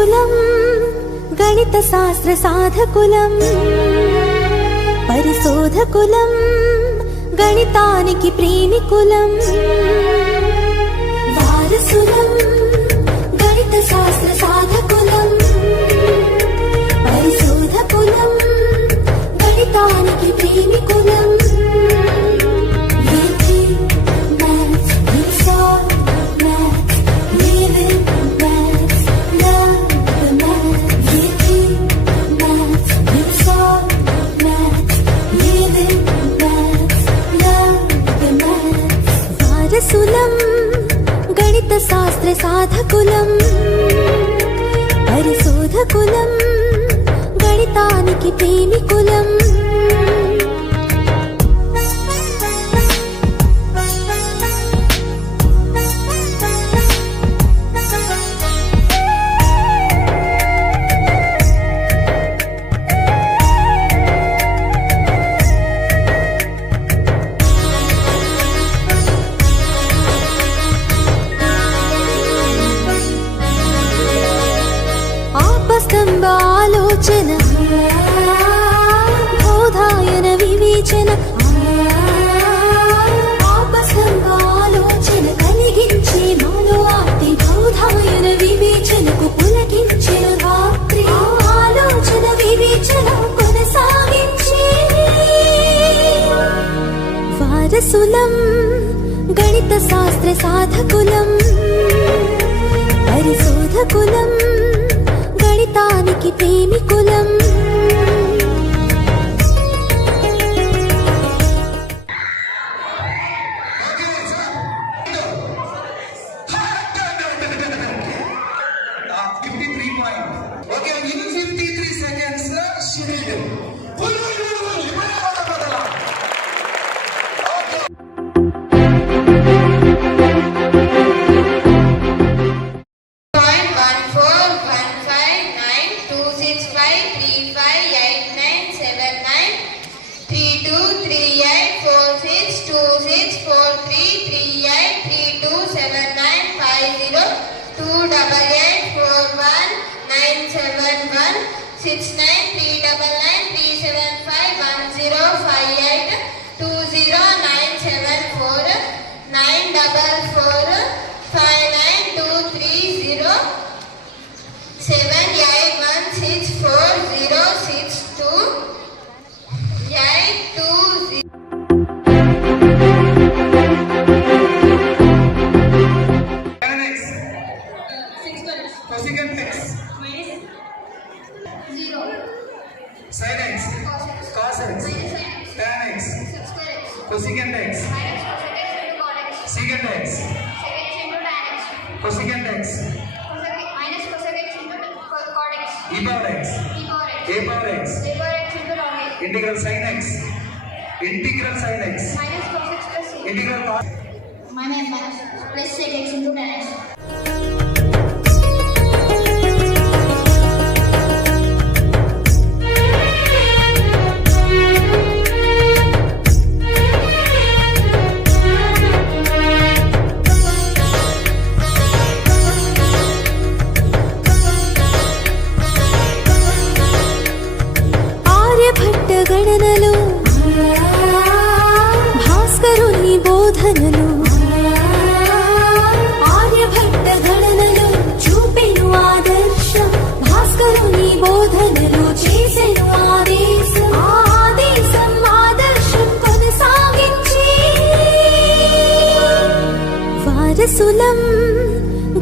వారసులం గణిత శాస్త్ర సాధకులం పరిశోధకులం గణితానికి ప్రేమికులం వారసులం గణిత శాస్త్ర సాధకులం పరిశోధకులం గణితానికి ప్రేమికులం వారసులం గణిత శాస్త్ర సాధకులం పరిశోధకులం గణితానికి ప్రేమికులం స్తంభ ఆలోచన బోధాయన వివేచన ఆపస్తంభ ఆలోచన కలిగించే మాలో ఆప్తి బోధాయన వివేచనకు పులకించిన రాత్రి ఆలోచన వివేచన కొనసాగించే వారసులం గణిత శాస్త్ర సాధకులం పరిశోధకులం గణితానికి ప్రేమికులం sin x, cos x, tan x, cosecant x, secant x, cosecant x, e power x, a power x, integral sin x, integral sin x, integral cos minus plus sec x into tan x. గణనలు భాస్కరుని బోధనలు ఆర్యభట్ట గణనలు చూపెను ఆదర్శం భాస్కరుని బోధనలు చేసెను ఆదేశం ఆదేశం ఆదర్శం కొనసాగించి వారసులం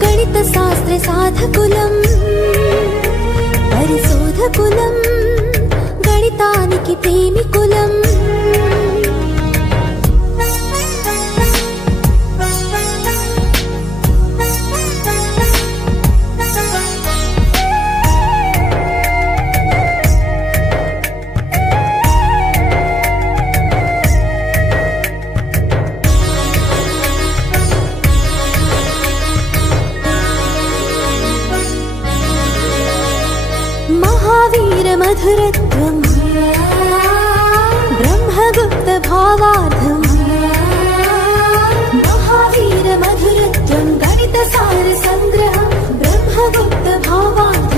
గణిత శాస్త్ర సాధకులం పరిశోధకులం గణితానికి ప్రేమికులం మహావీర మధురత్వం బ్రహ్మగుప్త భావార్థం महावीर मधुरत्वं गणित सार संग्रह ब्रह्मगुप्त भावार्थ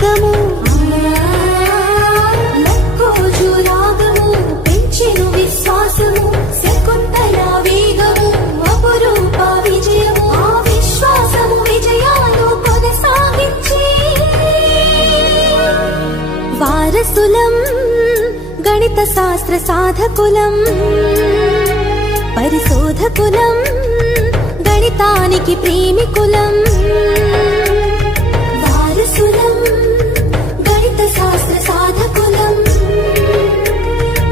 వేగము లక్కోజు రాగము పెంచెను విశ్వాసము శకుంతల వేగము అపురూప విజయము ఆ విశ్వాసము విజయాలు కొనసాగించే వారసులం గణిత శాస్త్ర సాధకులం పరిశోధకులం గణితానికి ప్రేమికులం వారసులం గణిత శాస్త్ర సాధకులం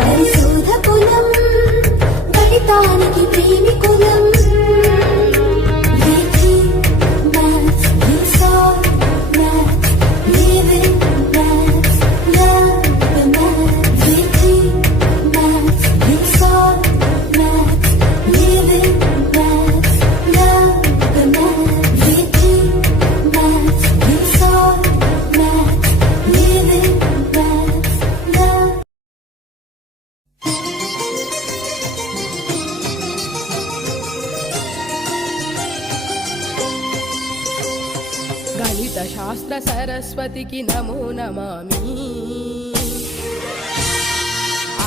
పరిశోధకులం గణితానికి ప్రేమికులం గణిత శాస్త్ర సరస్వతికి నమో నమామి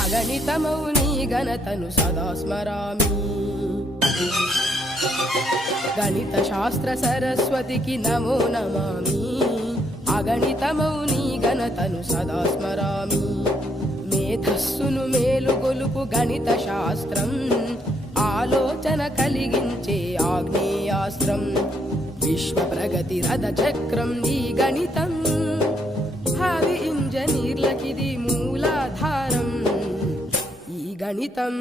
అగణితమౌ నీ ఘనతను సదా స్మరామి గణిత శాస్త్ర సరస్వతికి నమో నమామి అగణితమౌ నీ ఘనతను సదా స్మరామి మేధస్సును మేలుగొలుపు గణిత శాస్త్రం ఆలోచన కలిగించే ఆగ్నేయాస్త్రం విశ్వ ప్రగతి రథ చక్రం నీ గణితం భావి ఇంజనీర్లకిది మూలాధారం ఈ గణితం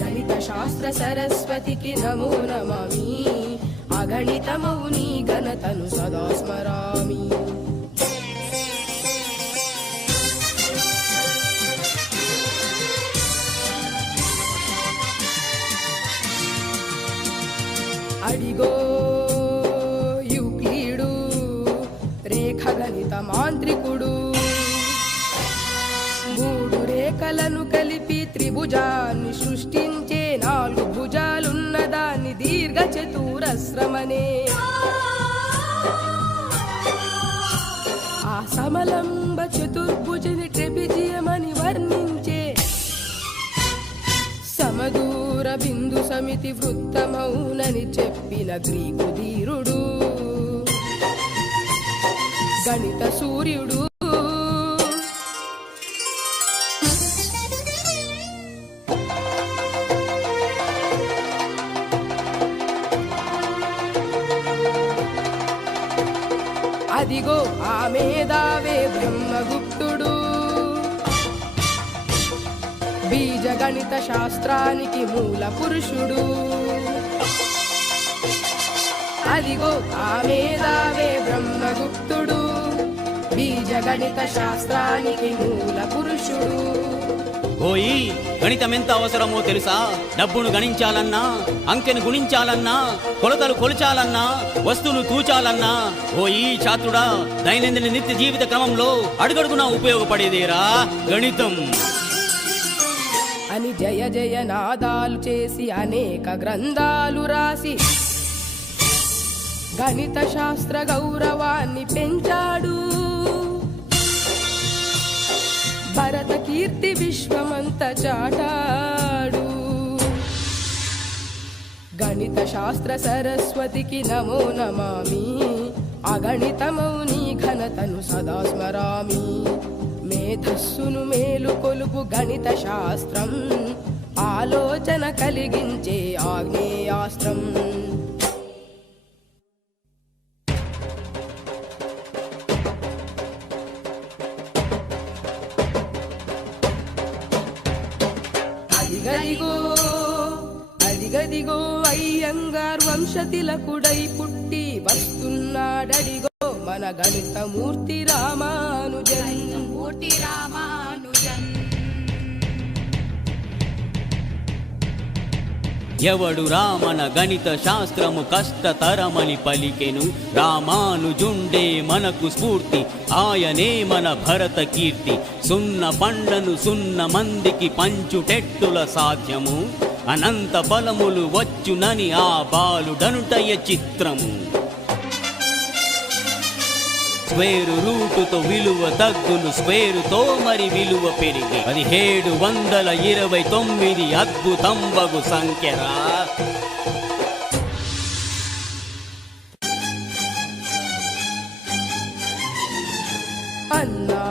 గణిత శాస్త్ర సరస్వతికి నమో నమామి అగణితమౌ నీ ఘనతను సదా స్మరామి అడిగో యూక్లిడు రేఖగణిత మాంత్రికుడు మూడు రేఖలను కలిపి త్రిభుజాన్ని సృష్టించే నాలుగు భుజాలున్న దాన్ని దీర్ఘ చతురస్రమనే ఆ సమలంబ చతుర్భుజని ట్రెపిజియమని వర్ణించే సమదూర బిందు సమితి వృత్తమౌనని చెప్పిన గ్రీకు ధీరుడు గణిత సూర్యుడు అదిగో ఆ మేధావే బ్రహ్మగుప్తుడు బీజ గణిత శాస్త్రానికి మూల పురుషుడు అదిగో ఆ మేధావే బ్రహ్మగుప్తుడు బీజ గణిత శాస్త్రానికి మూల పురుషుడు ఓయి గణితం ఎంత అవసరమో తెలుసా? డబ్బును గణించాలన్నా, అంకెను గుణించాలన్నా, కొలతలు కొలచాలన్నా, వస్తువును తూచాలన్నా ఓయి ఛాత్రుడా, దైనందిన నిత్య జీవిత క్రమంలో అడుగడుగునా ఉపయోగపడేదేరా గణితం అని జయ జయ నాదాలు చేసి అనేక గ్రంథాలు రాసి గణిత శాస్త్ర గౌరవాన్ని పెంచాడు. భరత కీర్తి విశ్వమంత చాటాడు. గణిత శాస్త్ర సరస్వతికి నమో నమామి, అగణితమౌ నీ ఘనతను సదా స్మరామి. మేధస్సును మేలు కొలుపు గణిత శాస్త్రం, ఆలోచన కలిగించే ఆగ్నేయాస్త్రం. అదిగదిగో అదిగదిగో అయ్యంగార్ వంశతిలకుడై పుట్టి వస్తున్నాడడిగో మన గణిత మూర్తి రామానుజన్. ఎవడు రామన గణిత శాస్త్రము కష్టతరమని పలికెను, రామానుజుండే మనకు స్ఫూర్తి, ఆయనే మన భరత కీర్తి. సున్న పండ్లను సున్న మందికి పంచుటెట్టుల సాధ్యము, అనంత ఫలములు వచ్చునని ఆ బాలుడనుటయ చిత్రము. స్క్వేరు రూటుతో విలువ తగ్గును, స్క్వేరుతో మరి విలువ పెరిగి 1729 అద్భుతంబగు సంఖ్యరా. అన్నా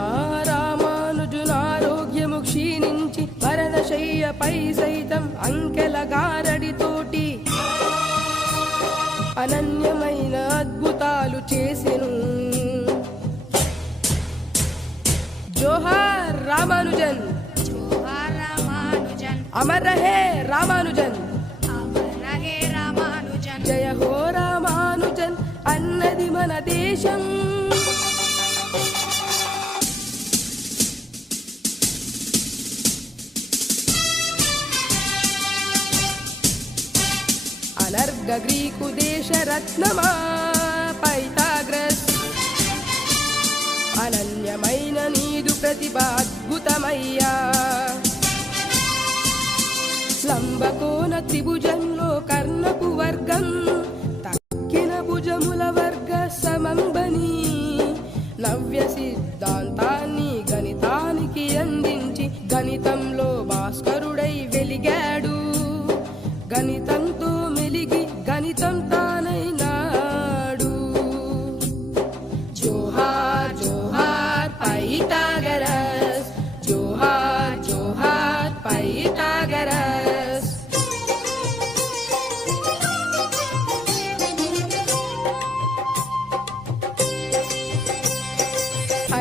రామానుజునారోగ్యము క్షీణించి వరదశయ్యపై సైతం అంకెల గారడితోటి అనన్యమైన అద్భుతాలు చేసెను. జోహార్ రామానుజన్, జోహార్ రామానుజన్, అమర్ రహే రామానుజన్, అమర్ రహే రామానుజన్, జయ హో రామానుజన్ అన్నది మన దేశం. అనర్గ గ్రీకు దేశ రత్నమా పైథాగ్రస్, అనన్యమైన నీదు ప్రతిభ అద్భుతమయ్యా. లంబకోణ త్రిభుజంలో కర్ణపు వర్గం, తక్కిన భుజముల వర్గ సమంబని నవ్య సిద్ధాంతాన్ని గణితానికి అందించి గణితంలో భాస్కరుడై వెలిగాడు. గణితంతో మెలిగి గణితం తానైనాడు. జోహార్ జోహార్ పైథాగరస్, జోహార్ జోహార్ పైథాగరస్.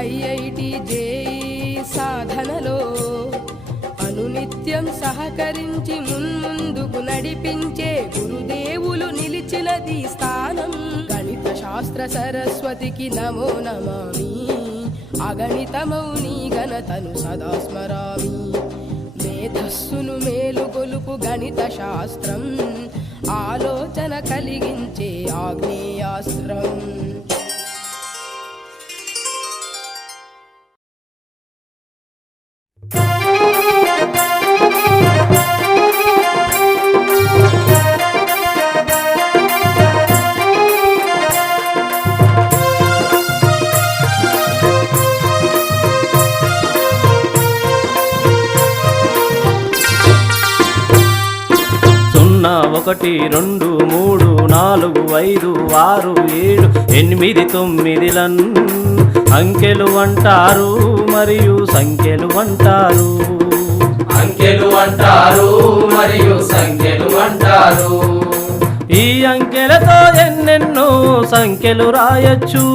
ఐఐటి జేఈ సాధనలో అనునిత్యం సహకరించి మున్ముందుకు నడిపించే గురుదేవులు నిలిచినది స్థానం. గణిత శాస్త్ర సరస్వతికి నమో నమామి, అగణితమౌ నీ ఘనతను సదా స్మరామి. మేధస్సును మేలుగొలుపు గణిత శాస్త్రం, ఆలోచన కలిగించే ఆగ్నేయాస్త్రం. సున్నా 1 2 3 4 5 6 7 8 9 అంకెలు అంటారు మరియు సంఖ్యలు అంటారు. అంకెలు అంటారు మరియు సంఖ్యలు అంటారు. ఈ అంకెలతో ఎన్నెన్నో సంఖ్యలు రాయొచ్చు.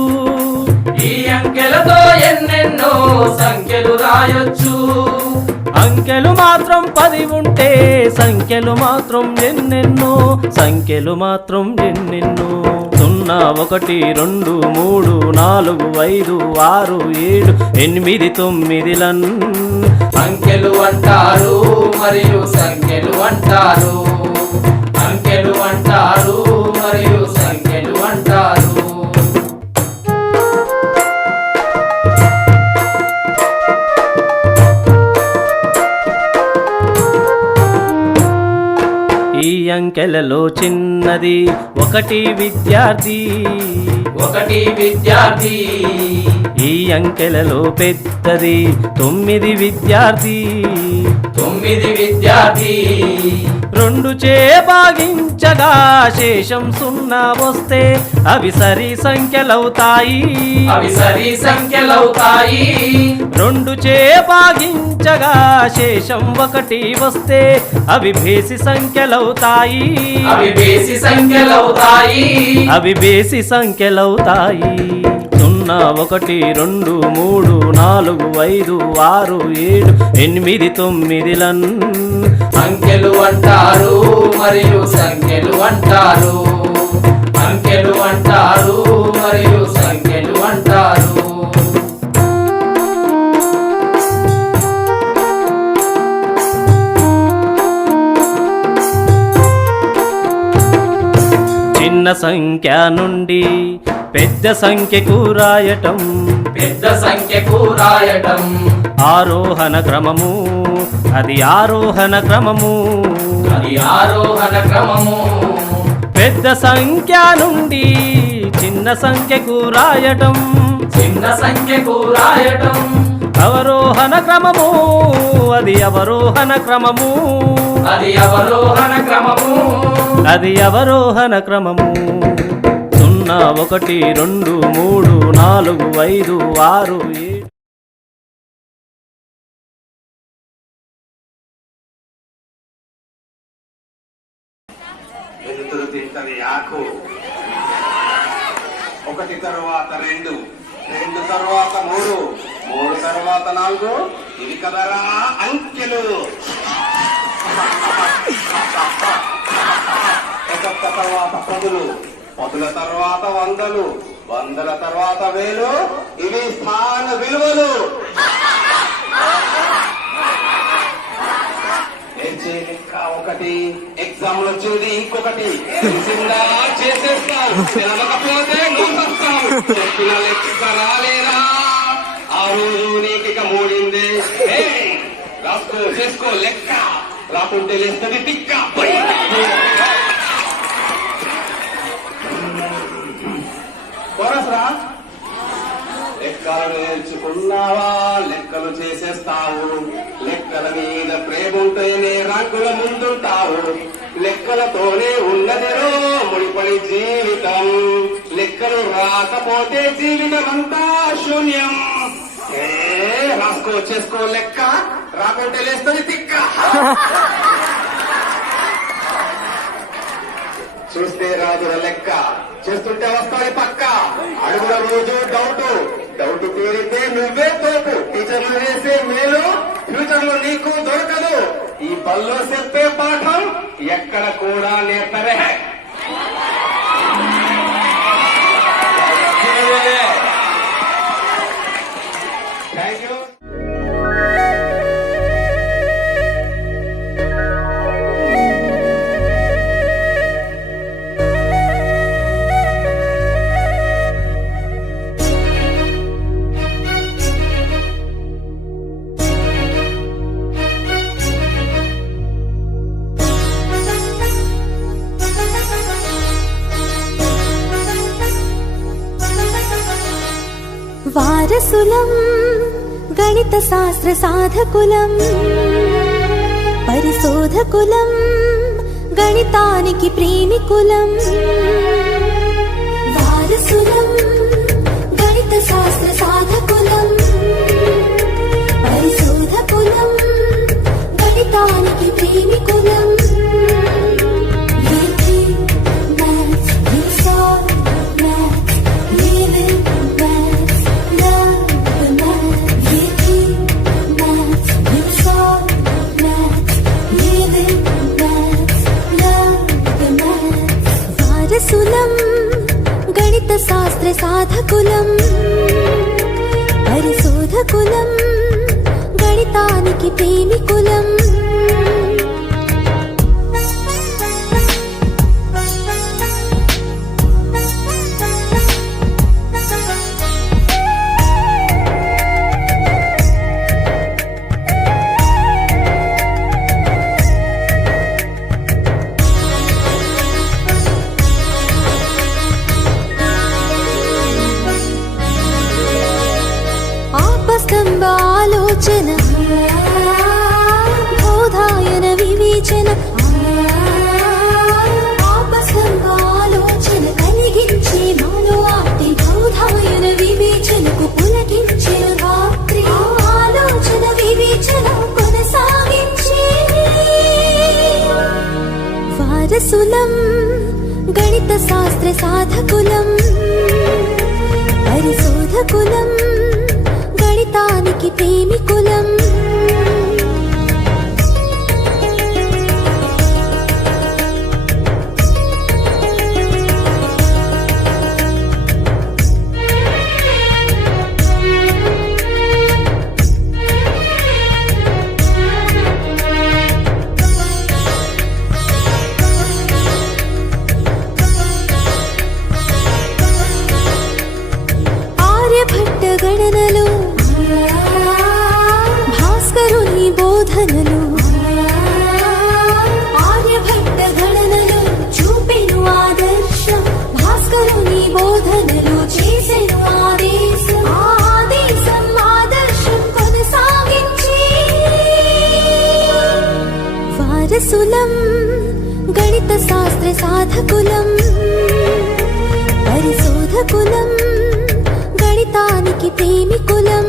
ఈ అంకెలతో ఎన్నెన్నో సంఖ్యలు రాయొచ్చు. అంకెలు మాత్రం 10 ఉంటే సంఖ్యలు మాత్రం ఎన్నెన్నో, సంఖ్యలు మాత్రం ఎన్నెన్నో. 0 1 2 3 4 5 6 7 8 9 అంకెలు అంటారు మరియు సంఖ్యలు అంటారు. అంకెలు అంటారు మరియు సంఖ్యలు అంటారు. ఈ అంకెలలో చిన్నది 1 విద్యార్థి, 1 విద్యార్థి. ఈ అంకెలలో పెద్దది 9 విద్యార్థి, 9 విద్యార్థి. 2 చే భాగించగా శేషం 0 వస్తే అవి సరి సంఖ్యలవుతాయి. అవి సరి సంఖ్యలవుతాయి. 2 చే భాగించగా శేషం 1 వస్తే అవి బేసి సంఖ్యలవుతాయి. అవి బేసి సంఖ్యలవుతాయి. అవి బేసి సంఖ్యలవుతాయి. 0 1 2 3 4 5 6 7 8 9 అంకెలు అంటారు మరియు సంఖ్యలు అంటారు. అంకెలు అంటారు మరియు సంఖ్యలు అంటారు. చిన్న సంఖ్య నుండి పెద్ద సంఖ్యకు రాయటం, పెద్ద సంఖ్యకు రాయటం. ఆరోహణ క్రమము, అది ఆరోహణ క్రమము. అది ఆరోహణ క్రమము. పెద్ద సంఖ్య నుండి చిన్న సంఖ్యకు రాయటం, చిన్న సంఖ్యకు రాయటం అవరోహణ క్రమము అది అవరోహణ క్రమము అది అవరోహణ క్రమము అది అవరోహణ క్రమము 0 1 2 3 4 5 6 7 ఎదురు తింటది ఆకు 1 తర్వాత 2 తర్వాత 3 తర్వాత 4 ఇది కదరా అంకెలు 1 తర్వాత 10 తర్వాత 100 తర్వాత 1000 ఇవి స్థాన విలువలు. ఒకటి ఎగ్జామ్ లో వచ్చేది ఇంకొకటి తెలిసిందా చేసేస్తాం తెలవకపోతే నూసేస్తాం చెప్పిన లెక్క రాలేరా ఆ రోజు నీకు ఇక మూడింది రాసుకో చేసుకో లెక్క రాకుంటే లేస్తుంది తిక్క కోరసరా లెక్కలు నేర్చుకున్నావా లెక్కలు చేసేస్తావు లెక్కల మీద ప్రేమ ఉంటేనే రంగుల ముందుంటావు లెక్కలతోనే ఉన్నదిరో ముడిపడి జీవితం లెక్కలు రాకపోతే జీవితం అంతా శూన్యం రాసుకో చేసుకో లెక్క రాకుంటే లేస్తుంది తిక్క చూస్తే రాదుల లెక్క చేస్తుంటే వస్తాయి పక్క అడుగుల రోజు డౌట్ తీరితే నువ్వే తోపు టీచర్లు చేసే మేలు ఫ్యూచర్ లో నీకు దొరకదు ఈ బల్లో చెప్పే పాఠం ఎక్కడ కూడా నేర్పరే థ్యాంక్ యూ. వారసులం గణిత శాస్త్ర సాధకులం పరిశోధకులం గణితానికి ప్రేమికులం వారసులం గణిత శాస్త్ర సాధకులం పరిశోధకులం గణితానికి ప్రేమికులం వారసులం గణిత శాస్త్ర సాధకులం పరిశోధకులం గణితానికి ప్రేమికులం ఆలోచన బోధాయన వివేచన ఆలోచన కలిగించే మాలో ఆప్తి బోధాయన వివేచనకు పులకించే రాత్రి ఆలోచన వివేచన కొనసాగించే వారసులం గణిత శాస్త్ర సాధకులం పరిశోధకులం గణితానికి ప్రేమికులం ఆర్యభట్ట గణనలు భాస్కరుని బోధనలు ఆర్యభట్ట గణనలు చూపెను ఆదర్శం భాస్కరుని బోధనలు చేసెను ఆదేశం సాధకులం పరిశోధకులం గణితానికి ప్రేమికులం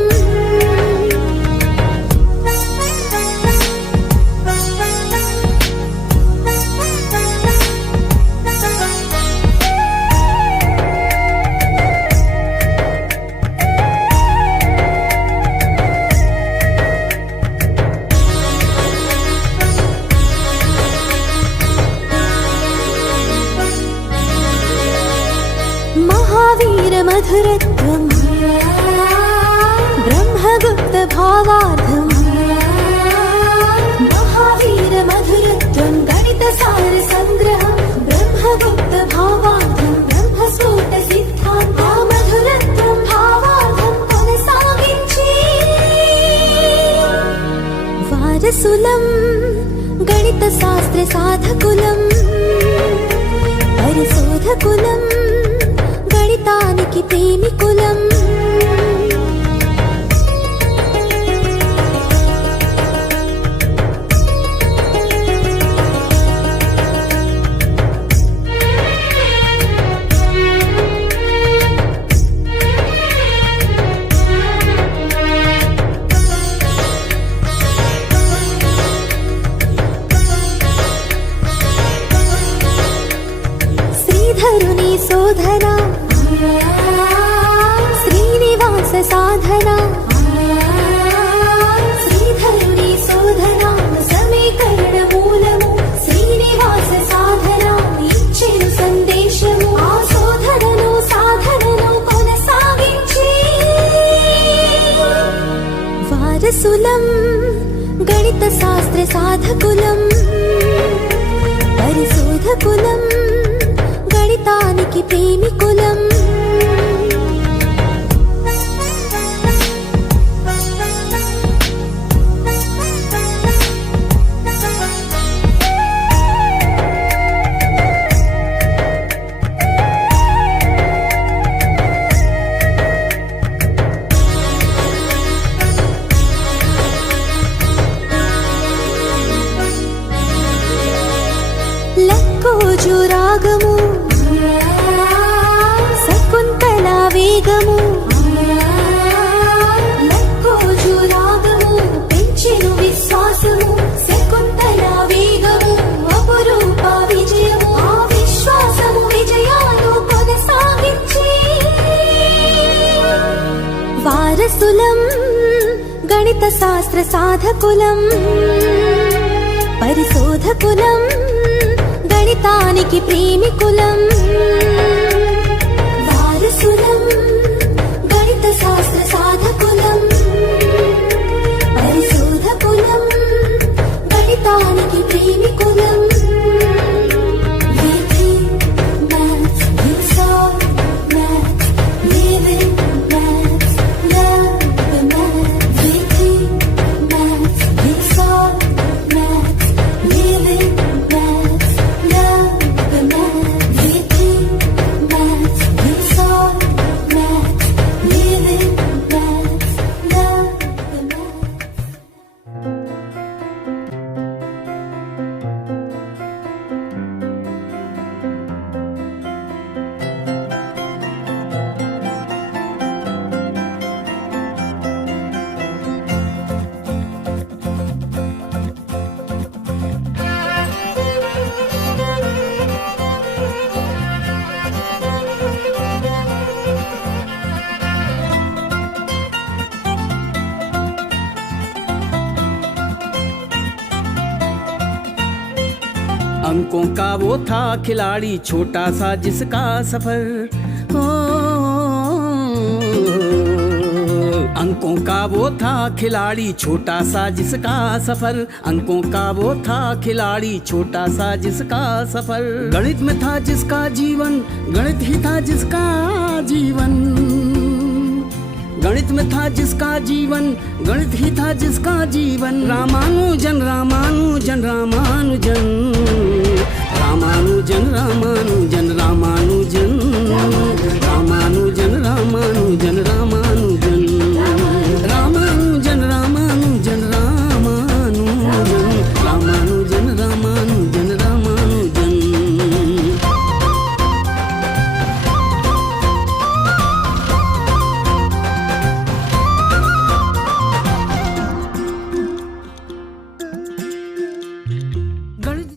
మహావీర మధురత్వం బ్రహ్మగుప్త భావార్థం మహావీర మధురత్వం గణిత సార సంగ్రహం బ్రహ్మగుప్త భావార్థం బ్రహ్మస్ఫోట సిద్ధాంత మధురత్వం భావార్థం కొనసాగించి వారసులం గణిత శాస్త్ర సాధకులం పరిశోధకులం గణితానికి ప్రేమికులం శ్రీధరుని శోధన శ్రీనివాస సాధన శ్రీధరుని శోధన సమీకరణ మూలము శ్రీనివాస సాధన ఇచ్చెను సందేశము ఆ శోధనను సాధనను కొనసాగించి వారసులం గణిత శాస్త్ర సాధకులం పరిశోధకులం గణితానికి ప్రేమికులం లక్కోజు రాగము శకుంతల వేగము లక్కోజు రాగము పెంచెను విశ్వాసము శకుంతల వేగము అపురూప విజయము ఆ విశ్వాసము విజయాలు కొనసాగించి వారసులం గణిత శాస్త్ర సాధకులం పరిశోధకులం గణితానికి ప్రేమికులం వారసులం గణిత శాస్త్ర సాధకులం పరిశోధకులం గణితానికి ప్రేమికులం We think maths, we solve maths, live in maths, love the maths. We think maths, we solve maths, live in maths, love the maths. We think maths, we solve maths, live in maths, love the maths. अंकों का वो था खिलाड़ी छोटा सा जिसका सफर हो अंकों का वो था खिलाड़ी छोटा सा जिसका सफर अंकों का वो था खिलाड़ी छोटा सा जिसका सफर गणित में था जिसका जीवन गणित ही था जिसका जीवन गणित में था जिसका जीवन गणित ही था जिसका जीवन रामानुजन रामानुजन रामानुजन रामानुजन